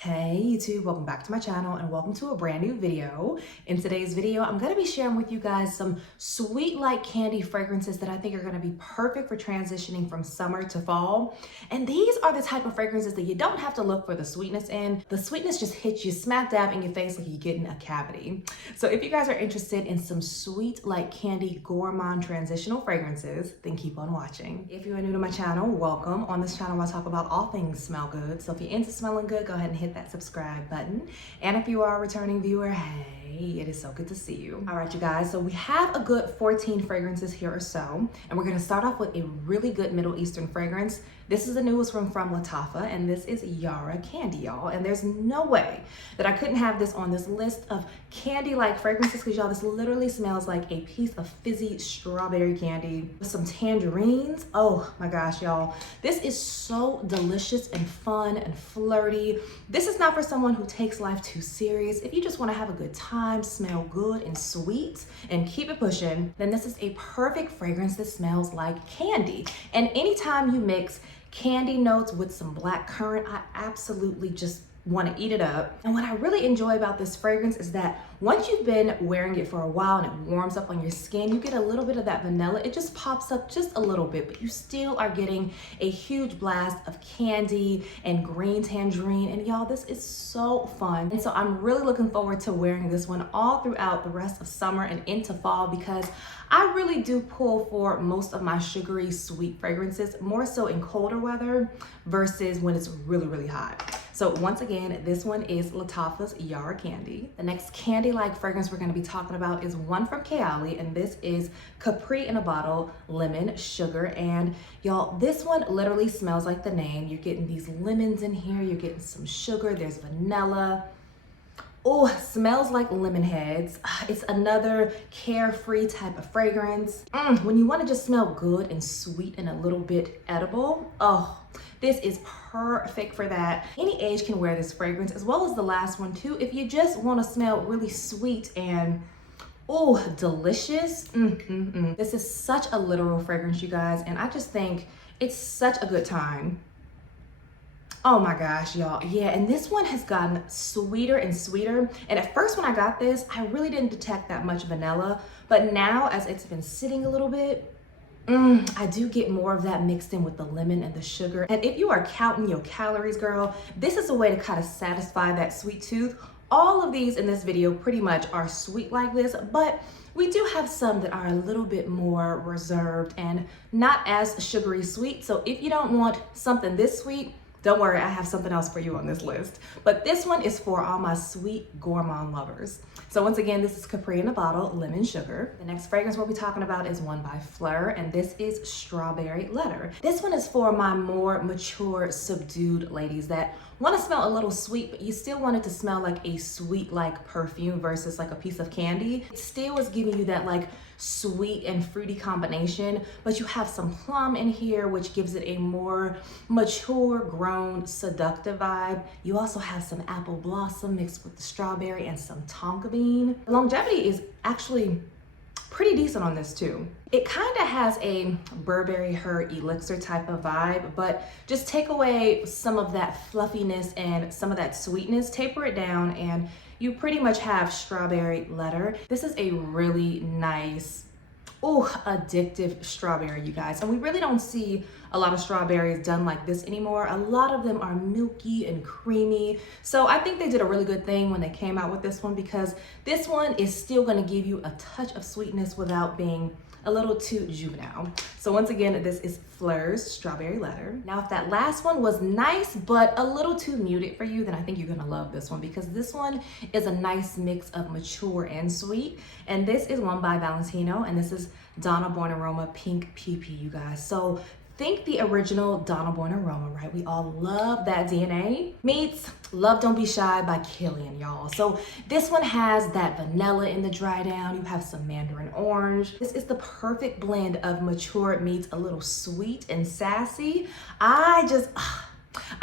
Hey YouTube, welcome back to my channel and welcome to a brand new video. In today's video, I'm going to be sharing with you guys some sweet like candy fragrances that I think are going to be perfect for transitioning from summer to fall. And these are the type of fragrances that you don't have to look for the sweetness in. The sweetness just hits you smack dab in your face like you're getting a cavity. So if you guys are interested in some sweet like candy gourmand transitional fragrances, then keep on watching. If you are new to my channel, welcome. On this channel, I talk about all things smell good. So if you're into smelling good, go ahead and hit that subscribe button. And if you are a returning viewer, hey, it is so good to see you. All right, you guys, so we have a good 14 fragrances here or so, and we're gonna start off with a really good Middle Eastern fragrance. This is the newest one from Lattafa, and this is Yara Candy, y'all. And there's no way that I couldn't have this on this list of candy-like fragrances, because y'all, this literally smells like a piece of fizzy strawberry candy with some tangerines. Oh my gosh, y'all. This is so delicious and fun and flirty. This is not for someone who takes life too serious. If you just want to have a good time, smell good and sweet, and keep it pushing, then this is a perfect fragrance that smells like candy. And anytime you mix candy notes with some black currant, I absolutely just want to eat it up. And what I really enjoy about this fragrance is that once you've been wearing it for a while and it warms up on your skin, you get a little bit of that vanilla. It just pops up just a little bit, but you still are getting a huge blast of candy and green tangerine. And y'all, this is so fun. And so I'm really looking forward to wearing this one all throughout the rest of summer and into fall, because I really do pull for most of my sugary sweet fragrances, more so in colder weather versus when it's really, really hot. So once again, this one is Lattafa's Yara Candy. The next candy-like fragrance we're gonna be talking about is one from Kayali, and this is Capri in a bottle, lemon, sugar. And y'all, this one literally smells like the name. You're getting these lemons in here, you're getting some sugar, there's vanilla. Oh, smells like lemon heads. It's another carefree type of fragrance. When you want to just smell good and sweet and a little bit edible, oh, this is perfect for that. Any age can wear this fragrance, as well as the last one too, if you just want to smell really sweet and oh, delicious. This is such a literal fragrance, you guys, and I just think it's such a good time. Oh my gosh, y'all. Yeah, and this one has gotten sweeter and sweeter. And at first when I got this, I really didn't detect that much vanilla. But now, as it's been sitting a little bit, I do get more of that mixed in with the lemon and the sugar. And if you are counting your calories, girl, this is a way to kind of satisfy that sweet tooth. All of these in this video pretty much are sweet like this, but we do have some that are a little bit more reserved and not as sugary sweet. So if you don't want something this sweet, don't worry, I have something else for you on this list. But this one is for all my sweet gourmand lovers. So once again, this is Capri in a bottle, lemon sugar. The next fragrance we'll be talking about is one by Fleur, and this is Strawberry Letter. This one is for my more mature, subdued ladies that want to smell a little sweet, but you still want it to smell like a sweet like perfume versus like a piece of candy. It still is giving you that like sweet and fruity combination, but you have some plum in here, which gives it a more mature, grown, seductive vibe. You also have some apple blossom mixed with the strawberry and some tonka bean. The longevity is actually pretty decent on this too. It kind of has a Burberry Her Elixir type of vibe, but just take away some of that fluffiness and some of that sweetness, taper it down, and you pretty much have Strawberry Letter. This is a really nice, addictive strawberry, you guys. And we really don't see a lot of strawberries done like this anymore. A lot of them are milky and creamy. So I think they did a really good thing when they came out with this one, because this one is still gonna give you a touch of sweetness without being a little too juvenile. So once again, this is Fleur's Strawberry Letter. Now, if that last one was nice, but a little too muted for you, then I think you're gonna love this one, because this one is a nice mix of mature and sweet. And this is one by Valentino, and this is Donna Born Aroma Pink PP, you guys. So think the original Donna Born Aroma, right? We all love that DNA. Meets Love Don't Be Shy by Killian, y'all. So this one has that vanilla in the dry down. You have some mandarin orange. This is the perfect blend of mature meets a little sweet and sassy. I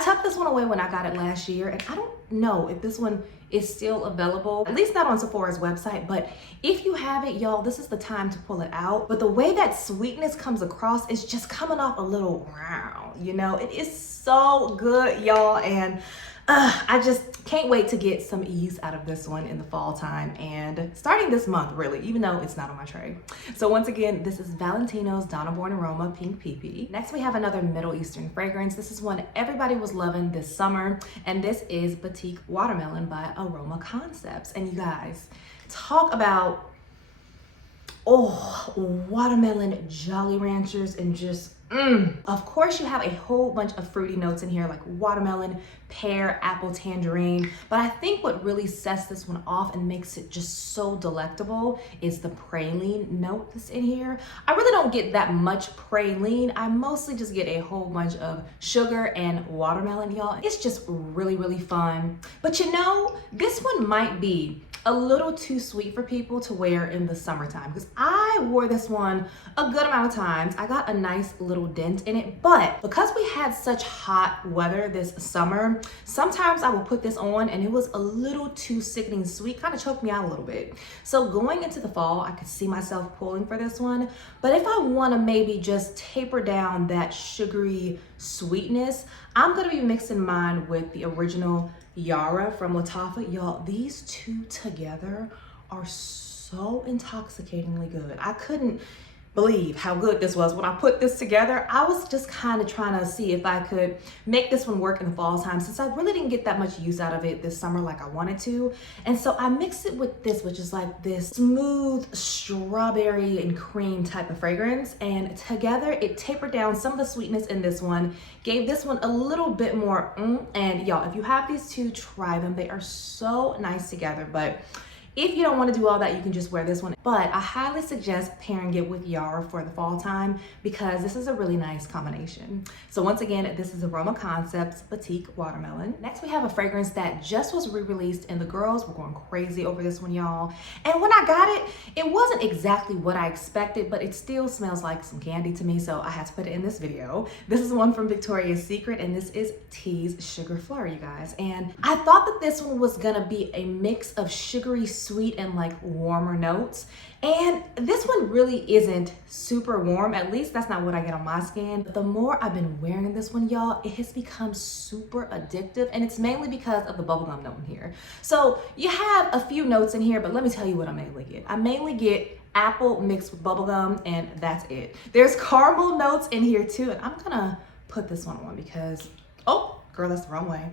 tucked this one away when I got it last year, and I don't know if this one is still available, at least not on Sephora's website, but if you have it, y'all, this is the time to pull it out. But the way that sweetness comes across is just coming off a little round, you know? It is so good, y'all, and I just can't wait to get some use out of this one in the fall time and starting this month, really, even though it's not on my tray. So once again, this is Valentino's Donna Born Aroma Pink PP. Next, we have another Middle Eastern fragrance. This is one everybody was loving this summer, and this is Batikh Watermelon by Aroma Concepts. And you guys, talk about, oh, watermelon Jolly Ranchers and just Of course, you have a whole bunch of fruity notes in here like watermelon, pear, apple, tangerine. But I think what really sets this one off and makes it just so delectable is the praline note that's in here. I really don't get that much praline. I mostly just get a whole bunch of sugar and watermelon, y'all. It's just really, really fun. But you know, this one might be a little too sweet for people to wear in the summertime, because I wore this one a good amount of times. I got a nice little dent in it, but because we had such hot weather this summer, sometimes I would put this on and it was a little too sickening sweet, kind of choked me out a little bit. So going into the fall, I could see myself pulling for this one. But if I want to maybe just taper down that sugary sweetness, I'm gonna be mixing mine with the original Yara from Lattafa. Y'all, these two together are so intoxicatingly good. I couldn't believe how good this was. When I put this together, I was just kind of trying to see if I could make this one work in the fall time, since I really didn't get that much use out of it this summer like I wanted to. And so I mixed it with this, which is like this smooth strawberry and cream type of fragrance. And together it tapered down some of the sweetness in this one, gave this one a little bit more and y'all, if you have these two, try them. They are so nice together. But if you don't want to do all that, you can just wear this one. But I highly suggest pairing it with Yara for the fall time, because this is a really nice combination. So once again, this is Aroma Concepts Batikh Watermelon. Next, we have a fragrance that just was re-released, and the girls were going crazy over this one, y'all. And when I got it, it wasn't exactly what I expected, but it still smells like some candy to me, so I had to put it in this video. This is one from Victoria's Secret, and this is Tease Sugar Fleur, you guys. And I thought that this one was gonna be a mix of sugary sweet and like warmer notes, and this one really isn't super warm. At least that's not what I get on my skin. But the more I've been wearing this one, y'all, it has become super addictive, and it's mainly because of the bubblegum note in here. So you have a few notes in here, but let me tell you what I mainly get. I mainly get apple mixed with bubblegum, and that's it. There's caramel notes in here too, and I'm gonna put this one on because, oh girl, that's the wrong way.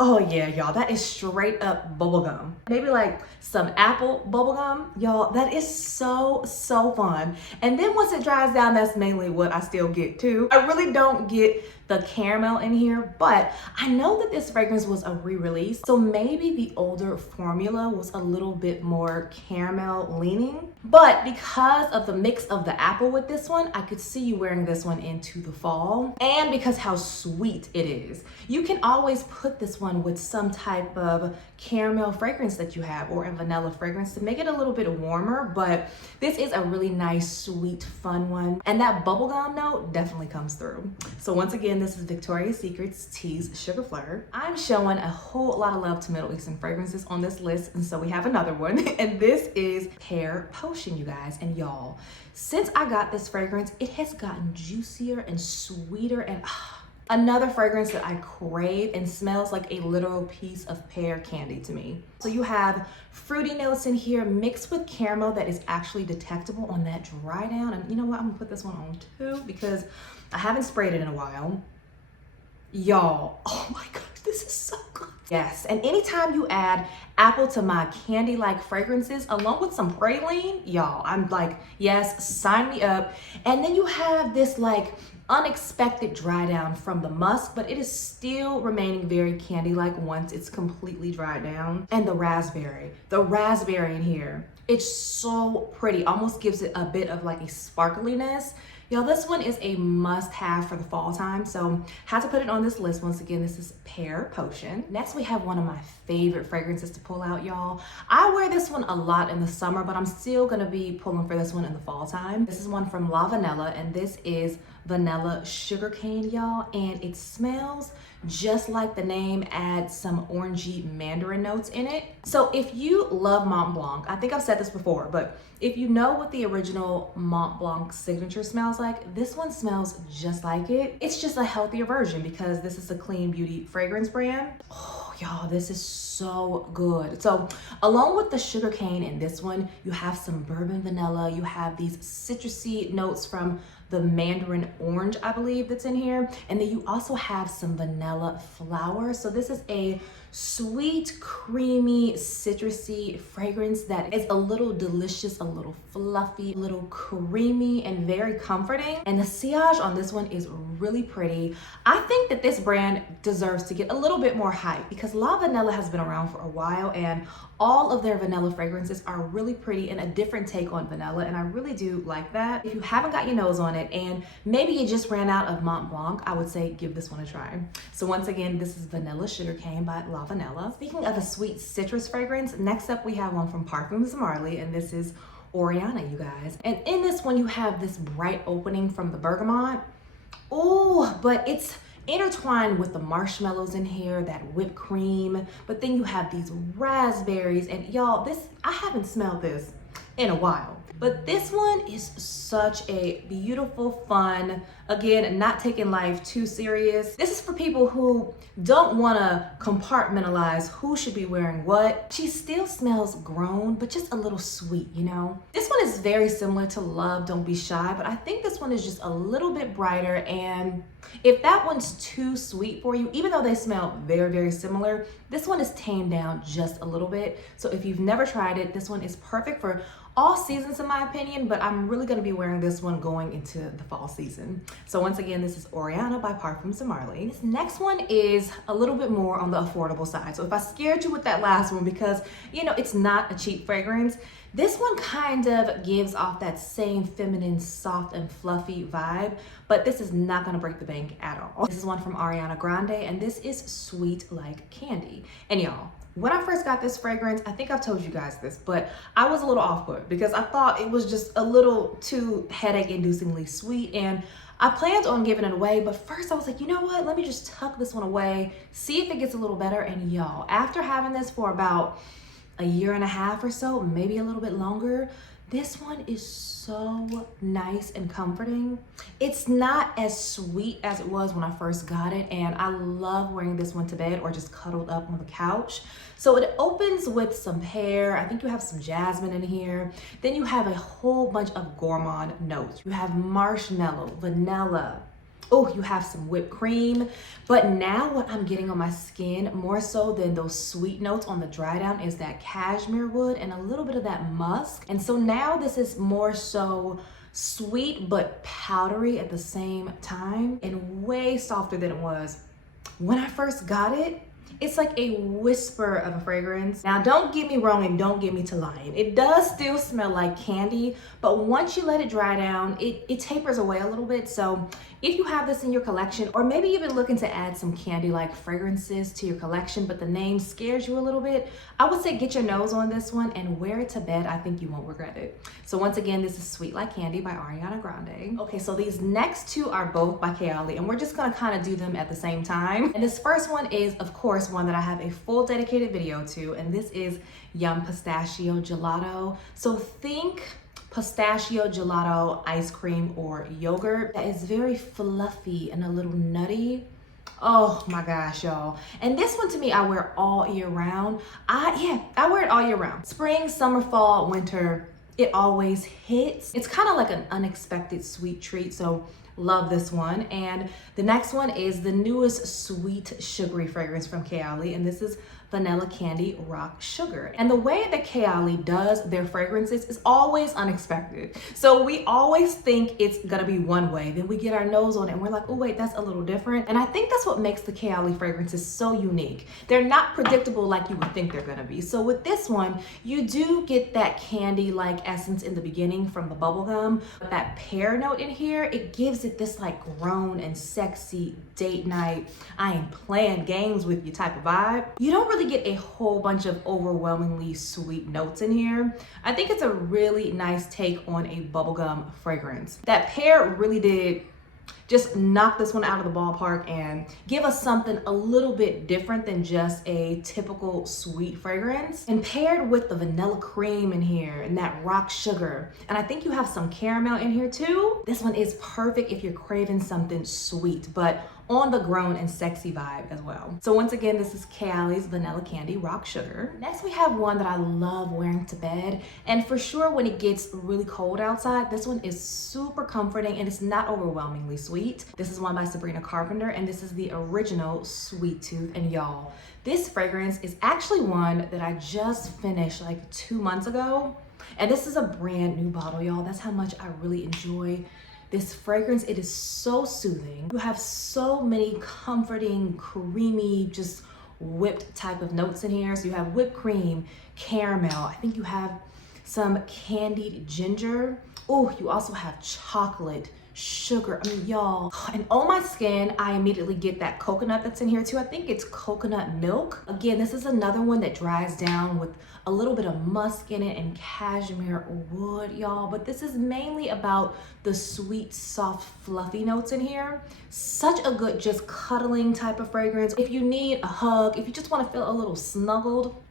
Oh yeah, y'all, that is straight up bubblegum. Maybe like some apple bubblegum. Y'all, that is so, so fun. And then once it dries down, that's mainly what I still get too. I really don't get the caramel in here, but I know that this fragrance was a re-release, so maybe the older formula was a little bit more caramel leaning. But because of the mix of the apple with this one, I could see you wearing this one into the fall. And because how sweet it is, you can always put this one with some type of caramel fragrance that you have, or a vanilla fragrance, to make it a little bit warmer. But this is a really nice, sweet, fun one. And that bubblegum note definitely comes through. So once again, this is Victoria's Secret's Tease Sugar Fleur. I'm showing a whole lot of love to Middle Eastern fragrances on this list, and so we have another one. And this is Pear Potion, you guys. And y'all, since I got this fragrance, it has gotten juicier and sweeter, and another fragrance that I crave and smells like a literal piece of pear candy to me. So you have fruity notes in here mixed with caramel that is actually detectable on that dry down. And you know what? I'm gonna put this one on too because I haven't sprayed it in a while. Y'all, oh my gosh, this is so good. Yes, and anytime you add apple to my candy-like fragrances along with some praline, y'all, I'm like, yes, sign me up. And then you have this like unexpected dry down from the musk, but it is still remaining very candy-like once it's completely dried down. And the raspberry in here, it's so pretty, almost gives it a bit of like a sparkliness. Y'all, this one is a must-have for the fall time, so had to put it on this list. Once again, this is Pear Potion. Next, we have one of my favorite fragrances to pull out, y'all. I wear this one a lot in the summer, but I'm still gonna be pulling for this one in the fall time. This is one from LaVanilla, and this is Vanilla Sugarcane, y'all, and it smells just like the name, adds some orangey mandarin notes in it. So if you love Mont Blanc, I think I've said this before, but if you know what the original Mont Blanc signature smells like, this one smells just like it. It's just a healthier version because this is a clean beauty fragrance brand. Oh, y'all, this is so good. So along with the sugarcane in this one, you have some bourbon vanilla, you have these citrusy notes from the mandarin orange, I believe, that's in here. And then you also have some vanilla flower. So this is a sweet, creamy, citrusy fragrance that is a little delicious, a little fluffy, a little creamy, and very comforting. And the sillage on this one is really pretty. I think that this brand deserves to get a little bit more hype because LaVanilla has been around for a while and all of their vanilla fragrances are really pretty and a different take on vanilla, and I really do like that. If you haven't got your nose on it and maybe you just ran out of Mont Blanc, I would say give this one a try. So once again, this is Vanilla Sugarcane by LaVanilla. Speaking of a sweet citrus fragrance, next up we have one from Parfums Marley, and this is Oriana, you guys. And in this one, you have this bright opening from the bergamot. Oh, but it's intertwined with the marshmallows in here, that whipped cream, but then you have these raspberries, and y'all, this, I haven't smelled this in a while. But this one is such a beautiful, fun, again, not taking life too serious. This is for people who don't want to compartmentalize who should be wearing what. She still smells grown, but just a little sweet, you know? This one is very similar to Love, Don't Be Shy, but I think this one is just a little bit brighter, and if that one's too sweet for you, even though they smell very, very similar, this one is tamed down just a little bit. So if you've never tried it, this one is perfect for all seasons in my opinion, but I'm really gonna be wearing this one going into the fall season. So once again, this is Oriana by Parfums Marley. This next one is a little bit more on the affordable side. So if I scared you with that last one because, you know, it's not a cheap fragrance, this one kind of gives off that same feminine, soft and fluffy vibe, but this is not gonna break the bank at all. This is one from Ariana Grande, and this is Sweet Like Candy. And y'all, when I first got this fragrance, I think I've told you guys this, but I was a little off put because I thought it was just a little too headache-inducingly sweet, and I planned on giving it away, but first I was like, you know what? Let me just tuck this one away, see if it gets a little better. And y'all, after having this for about a year and a half or so, maybe a little bit longer, this one is so nice and comforting. It's not as sweet as it was when I first got it, and I love wearing this one to bed or just cuddled up on the couch. So it opens with some pear. I think you have some jasmine in here. Then you have a whole bunch of gourmand notes. You have marshmallow, vanilla. Oh, you have some whipped cream. But now what I'm getting on my skin, more so than those sweet notes on the dry down, is that cashmere wood and a little bit of that musk. And so now this is more so sweet but powdery at the same time, and way softer than it was when I first got it. It's like a whisper of a fragrance. Now, don't get me wrong and don't get me to lying. It does still smell like candy, but once you let it dry down, it tapers away a little bit. So if you have this in your collection, or maybe you've been looking to add some candy-like fragrances to your collection, but the name scares you a little bit, I would say get your nose on this one and wear it to bed. I think you won't regret it. So once again, this is Sweet Like Candy by Ariana Grande. Okay, so these next two are both by Kayali, and we're just gonna kind of do them at the same time. And this first one is, of course, one that I have a full dedicated video to, and this is Yum Pistachio Gelato. So think pistachio gelato ice cream or yogurt that is very fluffy and a little nutty. Oh my gosh, y'all. And this one to me, I wear all year round. I wear it all year round. Spring, summer, fall, winter, it always hits. It's kind of like an unexpected sweet treat, so love this one. And the next one is the newest sweet sugary fragrance from Kayali, and this is Vanilla Candy Rock Sugar. And the way that Kayali does their fragrances is always unexpected. So we always think it's gonna be one way, then we get our nose on it and we're like, oh wait, that's a little different. And I think that's what makes the Kayali fragrances so unique. They're not predictable like you would think they're gonna be. So with this one, you do get that candy-like essence in the beginning from the bubblegum, but that pear note in here, it gives it this like grown and sexy date night, I ain't playing games with you type of vibe. You don't really get a whole bunch of overwhelmingly sweet notes in here. I think it's a really nice take on a bubblegum fragrance. That pear really did just knock this one out of the ballpark and give us something a little bit different than just a typical sweet fragrance. And paired with the vanilla cream in here and that rock sugar, and I think you have some caramel in here too, this one is perfect if you're craving something sweet, but on the grown and sexy vibe as well. So once again, this is Kayali's Vanilla Candy Rock Sugar. Next, we have one that I love wearing to bed. And for sure, when it gets really cold outside, this one is super comforting and it's not overwhelmingly sweet. This is one by Sabrina Carpenter, and this is the original Sweet Tooth. And y'all, this fragrance is actually one that I just finished like 2 months ago. And this is a brand new bottle, y'all. That's how much I really enjoy this fragrance. It is so soothing. You have so many comforting, creamy, just whipped type of notes in here. So you have whipped cream, caramel. I think you have some candied ginger. Oh, you also have chocolate, sugar. I mean, y'all, and on my skin, I immediately get that coconut that's in here too. I think it's coconut milk. Again, this is another one that dries down with a little bit of musk in it and cashmere wood, y'all. But this is mainly about the sweet, soft, fluffy notes in here. Such a good just cuddling type of fragrance. If you need a hug, if you just want to feel a little snuggled,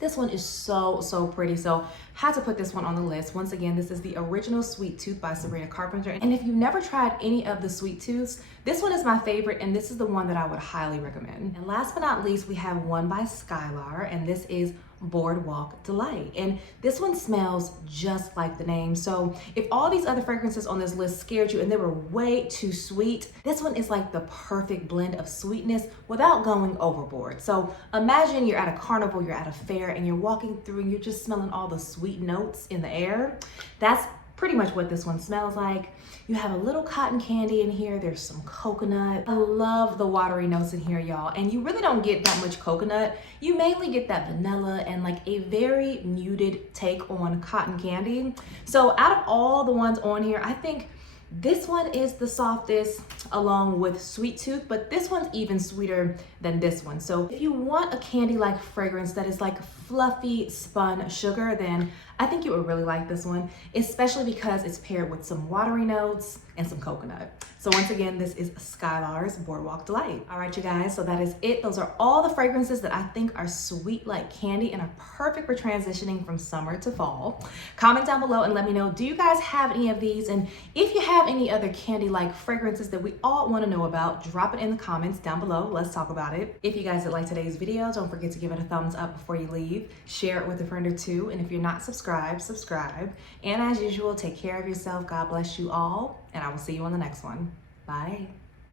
this one is so pretty. So had to put this one on the list. Once again, this is the original Sweet Tooth by Sabrina Carpenter. And if you've never tried any of the Sweet Tooths, this one is my favorite, and this is the one that I would highly recommend. And last but not least, we have one by Skylar, and this is Boardwalk Delight. And this one smells just like the name. So if all these other fragrances on this list scared you and they were way too sweet, this one is like the perfect blend of sweetness without going overboard. So imagine you're at a carnival, you're at a fair, and you're walking through and you're just smelling all the sweet notes in the air. That's pretty much what this one smells like. You have a little cotton candy in here. There's some coconut. I love the watery notes in here, y'all. And you really don't get that much coconut. You mainly get that vanilla and like a very muted take on cotton candy. So out of all the ones on here, I think this one is the softest along with Sweet Tooth, but this one's even sweeter than this one. So if you want a candy-like fragrance that is like fluffy spun sugar, then I think you would really like this one, especially because it's paired with some watery notes and some coconut. So once again, this is Skylar's Boardwalk Delight. All right, you guys, so that is it. Those are all the fragrances that I think are sweet like candy and are perfect for transitioning from summer to fall. Comment down below and let me know, do you guys have any of these? And if you have any other candy-like fragrances that we all want to know about, drop it in the comments down below. Let's talk about it. If you guys did like today's video, don't forget to give it a thumbs up before you leave. Share it with a friend or two. And if you're not subscribed, subscribe. And as usual, take care of yourself. God bless you all. And I will see you on the next one. Bye.